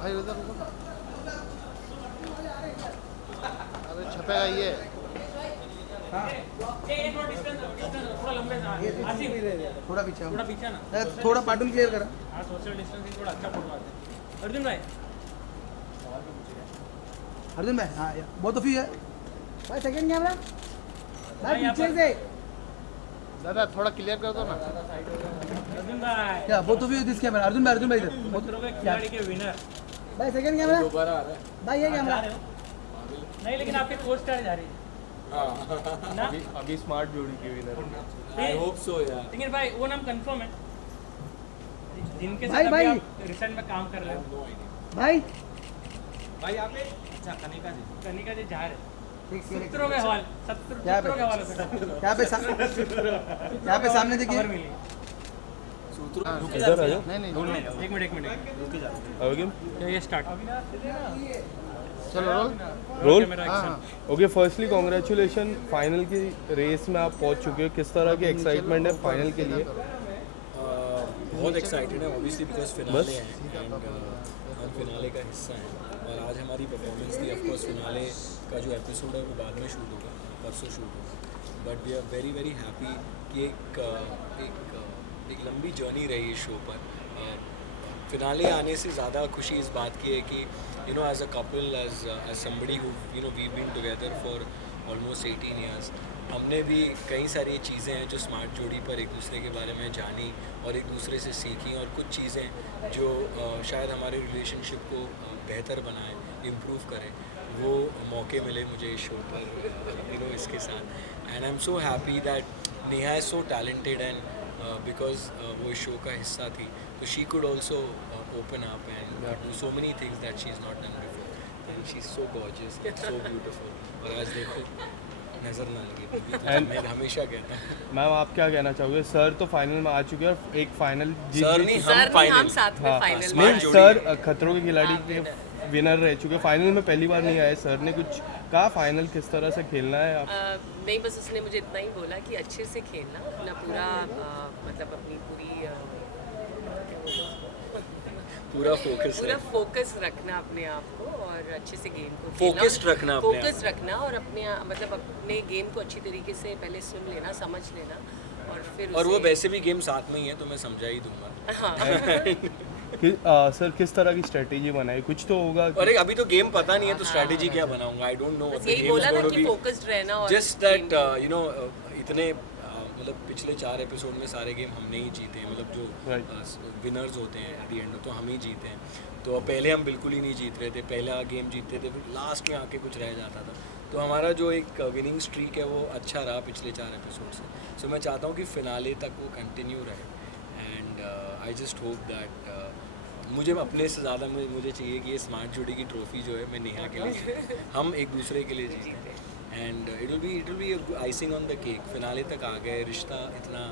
भाई इधर रुको ना। अरे छपेगा ये। थोड़ा पीछे थोड़ा पीछे ना, थोड़ा पार्टून क्लियर करा। हाँ सोशल डिस्टेंसिंग थोड़ा अच्छा फोटो आते हैं। अर्जुन भाई अर्जुन भाई हाँ बहुत ऑफ है भाई। सेकंड कैमरा भाई यहाँ पीछे पर- से। दादा थोड़ा क्लियर कर दो ना। अर्जुन भाई क्या बहुत ऑफ दिस कैमरा। अर्जुन भाई इधर खतरों के खिलाड़ी के विनर भाई सेकंड कैमरा भाई ये जा कैमरा। रहे हो नहीं, लेकिन आपके को स्टार जा रही है ना। अभी स्मार्ट जोड़ी के विनर आई होप सो यार। लेकिन भाई वो नाम कंफर्म है जिनके भाई, साथ भाई। अभी आप रिसेंट में काम कर रहे हो। भाई भाई यहाँ पे अच्छा कनिका जी कनिका जी जा रहे हैं एक सेकंड। सूत्रों के हवाले क्या सूत्रों के हवाले से यहाँ पे सामने देखिए। खबर मिली। इधर आ जाओ। नहीं नहीं एक मिनट ओके ये स्टार्ट चलो रोल। रोल कैमरा हाँ एक्शन। हाँ। ओके फर्स्टली कॉन्ग्रेचुलेशन फाइनल की रेस में आप पहुंच चुके हो। किस तरह की एक्साइटमेंट है फाइनल के लिए? बहुत एक्साइटेड है ऑब्वियसली बिकॉज फिनाले है एंड हम फिनाले का हिस्सा हैं और आज हमारी परफॉर्मेंस थी। ऑफ कोर्स फिनाले का जो एपिसोड है वो बाद में शूट होगा, परसों शूट होगा, but we are very very happy कि एक लंबी जर्नी रही इस शो पर। फिनाले आने से ज़्यादा खुशी इस बात की है कि you know as a couple as somebody who you know we been together for almost 18 years, हमने भी कई सारी चीज़ें हैं जो स्मार्ट जोड़ी पर एक दूसरे के बारे में जानी और एक दूसरे से सीखी, और कुछ चीज़ें जो शायद हमारे रिलेशनशिप को बेहतर बनाएं, इम्प्रूव करें, वो मौके मिले मुझे इस शो पर यू नो इसके साथ। And I am so happy that Neha is so talented and because वो इस शो का हिस्सा थी तो she could also open up and do so many things that she is not done before and she is so gorgeous so beautiful. और आज देखो नज़र ना लगे, मैं हमेशा कहता हूँ। मैम आप क्या कहना चाहोगे? सर तो फाइनल में आ चुके हैं और एक फाइनल जीत सर भी नहीं चुके- हम हम फाइनल साथ में हाँ, फाइनल में smart नहीं जोड़ी सर खतरों के खिलाड़ी के विनर रह चुके हैं। फाइनल में पहली बार नहीं आए। सर ने कुछ कहा फाइनल किस तरह से खेलना है आप? नहीं, बस उसने मुझे इतना ही बोला कि अच्छे से खेलना अपना पूरा मतलब अपनी पूरी पूरा फोकस पूरा है, फोकस रखना अपने आप को और अच्छे से गेम को Focused रखना अपने आप फोकस रखना और अपने मतलब अपने गेम को अच्छी तरीके से पहले सुन लेना, समझ लेना और फिर और वो उसे- वैसे भी गेम साथ में ही है तो मैं समझा ही दूंगा। सर किस तरह की स्ट्रेटेजी बनाई? कुछ तो होगा और एक अभी तो गेम पता नहीं है तो स्ट्रेटेजी क्या बनाऊंगा, आई डोंट नो व्हाट बस द यही गेम इज बोला ना गोइंग टू कि बी। फोकस्ड रहना और जस्ट दैट यू नो इतने मतलब पिछले 4 एपिसोड में सारे गेम हमने ही जीते हैं, मतलब जो विनर्स होते हैं एट द एंड तो हम ही जीते हैं। तो पहले हम बिल्कुल ही नहीं जीत रहे थे, पहला गेम जीतते थे फिर लास्ट में आके कुछ रह जाता था। तो हमारा जो एक विनिंग स्ट्रीक है वो अच्छा रहा पिछले 4 एपिसोड से। सो मैं चाहता हूँ कि फिनाले तक वो कंटिन्यू रहे and I just hope that मुझे अपने से ज़्यादा मुझे चाहिए कि ये स्मार्ट जोड़ी की ट्रॉफी जो है मैं नेहा के लिए जीते, हम एक दूसरे के लिए जीते and it will be icing on the cake. Finale तक आ गए, रिश्ता इतना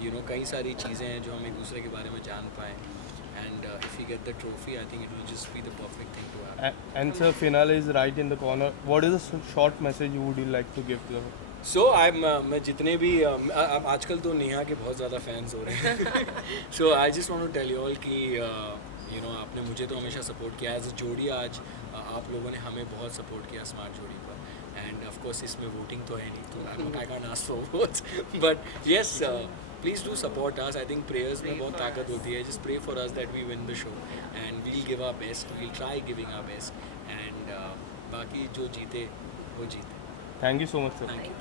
यू नो कई सारी चीज़ें हैं जो हम एक दूसरे के बारे में जान पाएँ and if you get the trophy I think it will just be the perfect thing to have. And sir finale is right in the corner. What is the short message you would you like to give them? So मैं जितने भी अब आजकल तो नेहा के बहुत ज़्यादा fans हो रहे हैं so I just want to tell you all कि यू नो आपने मुझे तो हमेशा सपोर्ट किया एज अ जोड़ी। आज आप लोगों ने हमें बहुत सपोर्ट किया स्मार्ट जोड़ी पर एंड ऑफ कोर्स इसमें वोटिंग तो है नहीं तो I can't ask for votes but yes please do support us. I think prayers में बहुत ताकत होती है। Just pray for us that we win the show and we'll give our best, we'll try giving our best and बाकी जो जीते वो जीते। Thank you so much sir. Thank you.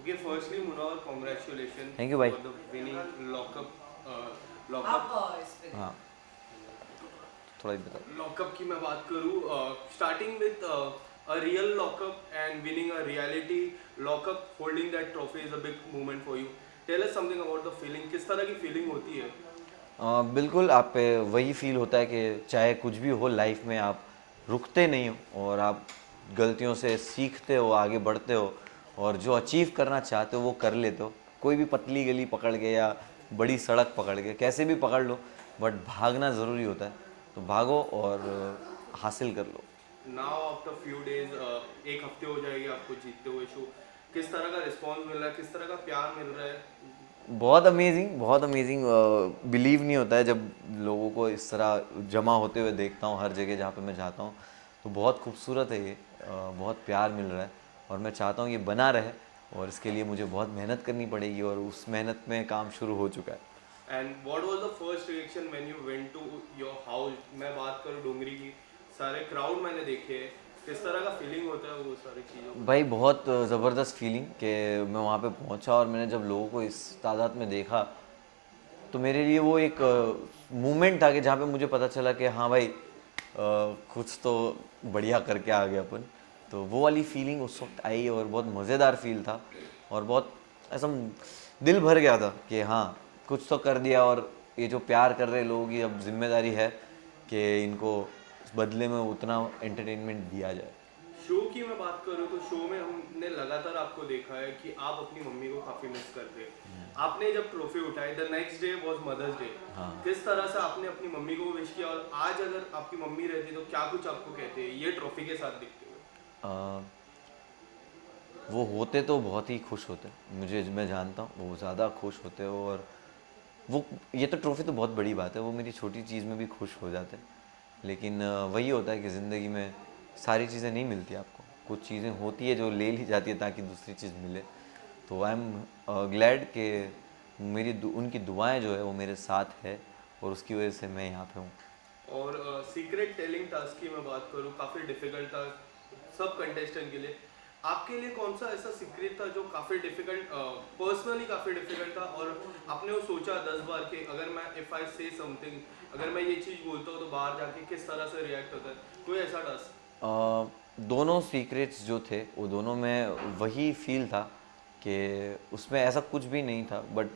Okay, firstly, Munawar, congratulations. Thank you, bhai. For the winning lockup हाँ थोड़ा इधर आओ। Lockup की मैं बात करूँ, starting with a real lockup and winning a reality lockup, holding that trophy is a big moment for you. Tell us something about the feeling. किस तरह की फीलिंग होती है? बिल्कुल आप पे वही फील होता है कि चाहे कुछ भी हो लाइफ में आप रुकते नहीं हो और आप गलतियों से सीखते हो, आगे बढ़ते हो और जो अचीव करना चाहते हो वो कर लेते हो। कोई भी पतली गली पकड़ के या बड़ी सड़क पकड़ के कैसे भी पकड़ लो, बट भागना ज़रूरी होता है। तो भागो और हासिल कर लो। नाउ आफ्टर फ्यू डेज एक हफ्ते हो जाएगी आपको जीतते हुए शो, किस तरह का रिस्पांस मिल रहा है, किस तरह का प्यार मिल रहा है? बहुत अमेजिंग बिलीव नहीं होता है जब लोगों को इस तरह जमा होते हुए देखता हूँ हर जगह जहाँ पे मैं जाता हूँ। तो बहुत खूबसूरत है ये, बहुत प्यार मिल रहा है और मैं चाहता हूँ ये बना रहे और इसके लिए मुझे बहुत मेहनत करनी पड़ेगी और उस मेहनत में काम शुरू हो चुका है। And what was the first reaction when you went to your house? मैं बात करूँ डोंगरी की, सारे क्राउड मैंने देखे हैं, किस तरह का फीलिंग होता है वो सारी चीज़ों? भाई बहुत ज़बरदस्त फीलिंग कि मैं वहाँ पे पहुँचा और मैंने जब लोगों को इस तादाद में देखा तो मेरे लिए वो एक मूवमेंट था कि जहाँ पे मुझे पता चला कि हाँ भाई कुछ तो बढ़िया करके आ गए अपन। तो वो वाली फीलिंग उस वक्त आई और बहुत मज़ेदार फील था और बहुत ऐसा दिल भर गया था कि हाँ कुछ तो कर दिया और ये जो प्यार कर रहे लोगों की अब जिम्मेदारी है कि इनको बदले में उतना एंटरटेनमेंट दिया जाए। शो की मैं बात करूँ तो शो में हमने लगातार आपको देखा है कि आप अपनी मम्मी को काफ़ी मिस करते हैं। आपने जब ट्रॉफी उठाई, the next day was Mother's Day, किस तरह से आपने अपनी मम्मी को विश किया और आज अगर आपकी मम्मी रहती तो क्या कुछ आपको कहते ये ट्रॉफी के साथ दिखते हुए? वो होते तो बहुत ही खुश होते, मैं जानता हूँ वो ज़्यादा खुश होते और वो ये तो ट्रॉफ़ी तो बहुत बड़ी बात है, वो मेरी छोटी चीज़ में भी खुश हो जाते हैं। लेकिन वही होता है कि ज़िंदगी में सारी चीज़ें नहीं मिलती आपको, कुछ चीज़ें होती है जो ले ली जाती है ताकि दूसरी चीज़ मिले। तो आई एम ग्लैड कि उनकी दुआएं जो है वो मेरे साथ है और उसकी वजह से मैं यहाँ पे हूँ। और सीक्रेट टेलिंग टास्क की मैं बात करूँ, काफ़ी डिफिकल्ट था सब कंटेस्टेंट के लिए। आपके लिए कौन सा ऐसा सीक्रेट था जो काफ़ी डिफिकल्ट, पर्सनली काफ़ी डिफिकल्ट था और आपने वो सोचा 10 बार कि अगर मैं इफ़ आई से समथिंग, अगर मैं ये चीज़ बोलता हूँ तो बाहर जाके किस तरह से रिएक्ट होता है, कोई ऐसा टास्क? दोनों सीक्रेट्स जो थे वो दोनों में वही फील था कि उसमें ऐसा कुछ भी नहीं था, बट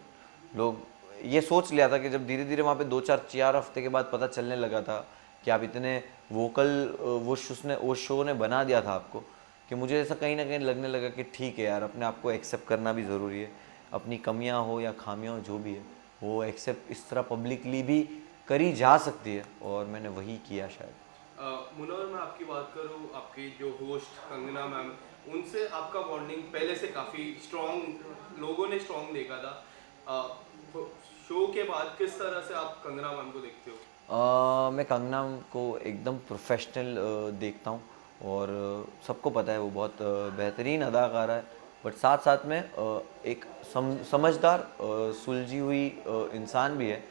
लोग ये सोच लिया था कि जब धीरे धीरे वहाँ पे 4 हफ्ते के बाद पता चलने लगा था कि आप इतने वोकल, वो शो ने बना दिया था आपको कि मुझे ऐसा कहीं ना कहीं लगने लगा कि ठीक है यार, अपने आप को एक्सेप्ट करना भी ज़रूरी है। अपनी कमियां हो या खामियां हो जो भी है वो एक्सेप्ट इस तरह पब्लिकली भी करी जा सकती है और मैंने वही किया शायद। मुनव्वर, मैं आपकी बात करूँ, आपकी जो होस्ट कंगना मैम, उनसे आपका बॉन्डिंग पहले से काफ़ी स्ट्रॉन्ग, लोगों ने स्ट्रॉन्ग देखा था। शो के बाद किस तरह से आप कंगना मैम को देखते हो? मैं कंगना को एकदम प्रोफेशनल देखता हूँ और सबको पता है वो बहुत बेहतरीन अदाकारा है, बट साथ साथ में एक समझदार, सुलझी हुई इंसान भी है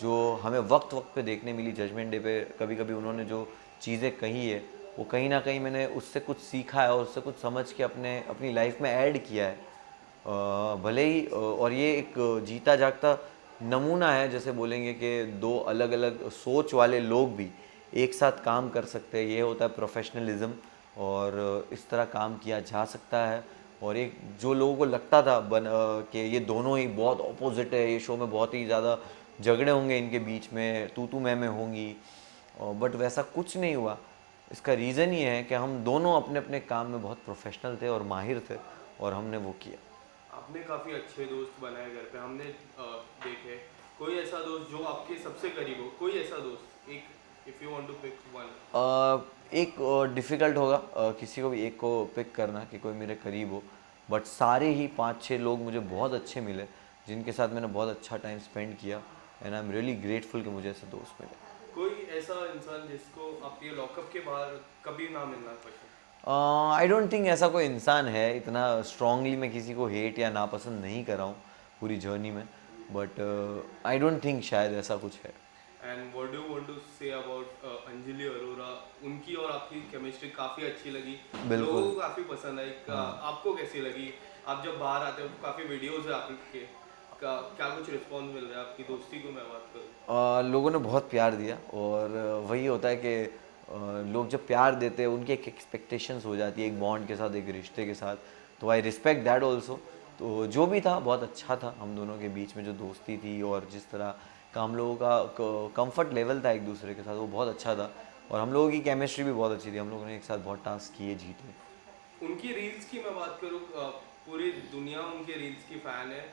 जो हमें वक्त वक्त पे देखने मिली। जजमेंट डे पे कभी कभी उन्होंने जो चीज़ें कही है वो कहीं ना कहीं मैंने उससे कुछ सीखा है और उससे कुछ समझ के अपनी लाइफ में ऐड किया है। भले ही और ये एक जीता जागता नमूना है, जैसे बोलेंगे कि दो अलग अलग सोच वाले लोग भी एक साथ काम कर सकते हैं, ये होता है प्रोफेशनलिज्म और इस तरह काम किया जा सकता है। और एक जो लोगों को लगता था कि ये दोनों ही बहुत ऑपोजिट है, ये शो में बहुत ही ज़्यादा झगड़े होंगे इनके बीच में, तू मैं होंगी, बट वैसा कुछ नहीं हुआ। इसका रीज़न ये है कि हम दोनों अपने अपने काम में बहुत प्रोफेशनल थे और माहिर थे और हमने वो किया। आपने काफ़ी अच्छे दोस्त बनाए घर पे, हमने देखे। कोई ऐसा दोस्त जो आपके सबसे करीब हो, कोई ऐसा दोस्त, एक if you want to pick one? एक डिफ़िकल्ट होगा किसी को भी एक को पिक करना कि कोई मेरे करीब हो, बट सारे ही 5-6 लोग मुझे बहुत अच्छे मिले जिनके साथ मैंने बहुत अच्छा टाइम स्पेंड किया and I am really grateful कि मुझे ऐसे दोस्त मिले। कोई ऐसा इंसान जिसको आप ये लॉकअप के बाहर कभी ना मिलना पसंद? आई डोंट थिंक ऐसा कोई इंसान है, इतना स्ट्रांगली मैं किसी को हेट या नापसंद नहीं कर रहा हूँ पूरी जर्नी में, बट आई डोंट थिंक शायद ऐसा कुछ है। And what do you want to say about Anjali Arora? उनकी और आपकी केमिस्ट्री काफ़ी अच्छी लगी, लोगों को काफ़ी पसंद आई। आपको कैसी लगी? आप जब बाहर आते हो काफ़ी वीडियोज़ है आपके, क्या कुछ रिस्पॉन्स मिल रहा है आपकी दोस्ती को मैं बात करूँ? लोगों ने बहुत प्यार दिया और वही होता है कि लोग जब प्यार देते हैं उनकी एक एक्सपेक्टेशंस हो जाती है एक बॉन्ड के साथ, एक रिश्ते के साथ, तो आई रिस्पेक्ट दैट ऑल्सो। तो जो भी था बहुत अच्छा था, हम दोनों के बीच में जो दोस्ती थी और जिस तरह का हम लोगों का कंफर्ट लेवल था एक दूसरे के साथ वो बहुत अच्छा था और हम लोगों की केमिस्ट्री भी बहुत अच्छी थी, हम लोगों ने एक साथ बहुत टास्क किए, जीते। उनकी रील्स की मैं बात करूँ, पूरी दुनिया उनके रील्स की फ़ैन है।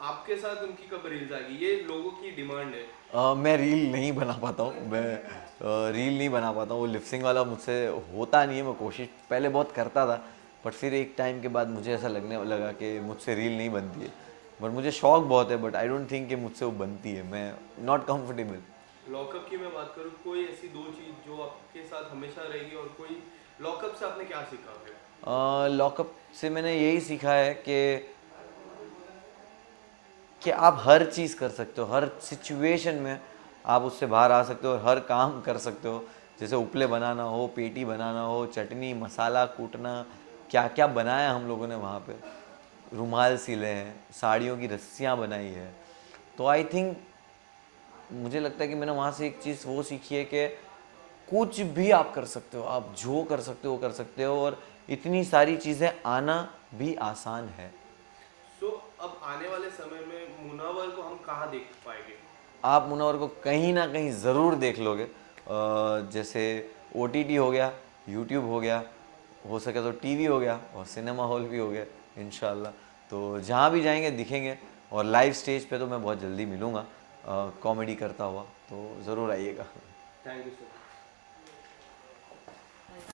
आपके साथ उनकी कब रील्स आएगी, ये लोगों की डिमांड है। मैं रील नहीं बना पाता हूँ, मैं रील नहीं बना पाता हूँ, वो लिपसिंग वाला मुझसे होता नहीं है। मैं कोशिश पहले बहुत करता था, बट फिर एक टाइम के बाद मुझे ऐसा लगने लगा कि मुझसे रील नहीं बनती है। बट मुझे शौक बहुत है, बट आई डोंट थिंक कि मुझसे वो बनती है। मैं नॉट कंफर्टेबल। लॉकअप की मैं बात करूँ, कोई ऐसी 2 चीज़ जो आपके साथ हमेशा रहेगी, और कोई लॉकअप से आपने क्या सीखा है? लॉकअप से मैंने यही सीखा है कि आप हर चीज़ कर सकते हो, हर सिचुएशन में आप उससे बाहर आ सकते हो और हर काम कर सकते हो। जैसे उपले बनाना हो, पेटी बनाना हो, चटनी मसाला कूटना, क्या क्या बनाया हम लोगों ने वहाँ पे। रुमाल सिले हैं, साड़ियों की रस्सियाँ बनाई है। तो आई थिंक मुझे लगता है कि मैंने वहाँ से एक चीज़ वो सीखी है कि कुछ भी आप कर सकते हो, आप जो कर सकते हो वो कर सकते हो, और इतनी सारी चीज़ें आना भी आसान है। सो अब आने वाले समय में मुनावर को हम कहाँ देख पाएंगे? आप मुनव्वर को कहीं ना कहीं ज़रूर देख लोगे। जैसे OTT हो गया, YouTube हो गया, हो सके तो TV हो गया, और सिनेमा हॉल भी हो गया इंशाल्लाह। तो जहाँ भी जाएंगे दिखेंगे, और लाइव स्टेज पे तो मैं बहुत जल्दी मिलूँगा कॉमेडी करता हुआ, तो ज़रूर आइएगा। Thank you sir.